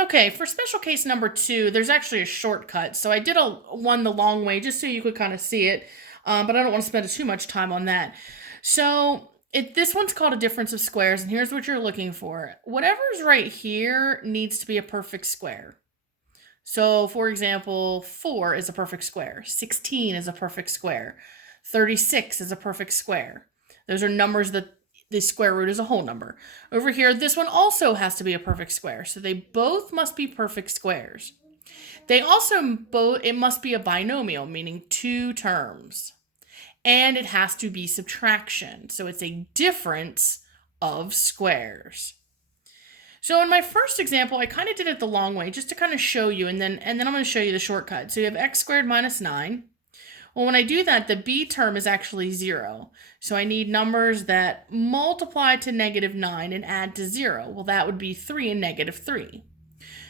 Okay, for special case number 2, there's actually a shortcut. So I did one the long way just so you could kind of see it, but I don't want to spend too much time on that. So this one's called a difference of squares, and here's what you're looking for. Whatever's right here needs to be a perfect square. So, for example, 4 is a perfect square, 16 is a perfect square, 36 is a perfect square. Those are numbers that the square root is a whole number. Over here, this one also has to be a perfect square. So they both must be perfect squares. They also it must be a binomial, meaning 2 terms. And it has to be subtraction. So it's a difference of squares. So in my first example, I kind of did it the long way just to kind of show you, and then I'm going to show you the shortcut. So you have x squared minus 9. Well, when I do that, the b term is actually 0. So I need numbers that multiply to negative 9 and add to 0. Well, that would be 3 and negative 3.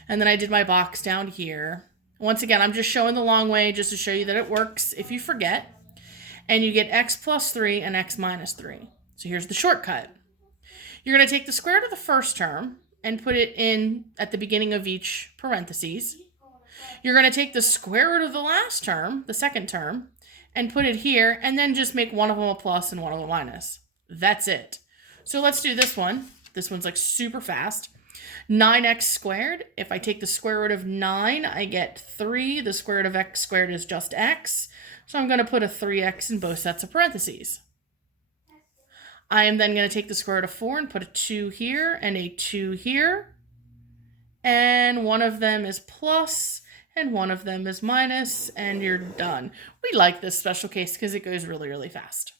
And then I did my box down here. Once again, I'm just showing the long way just to show you that it works if you forget. And you get x plus 3 and x minus 3. So here's the shortcut. You're going to take the square root of the first term and put it in at the beginning of each parentheses. You're going to take the square root of the last term, the second term, and put it here, and then just make one of them a plus and one of them a minus. That's it. So let's do this one. This one's like super fast. 9x squared. If I take the square root of 9, I get 3. The square root of x squared is just x. So I'm going to put a 3x in both sets of parentheses. I am then going to take the square root of 4 and put a 2 here and a 2 here. And one of them is plus and one of them is minus, and you're done. We like this special case because it goes really, really fast.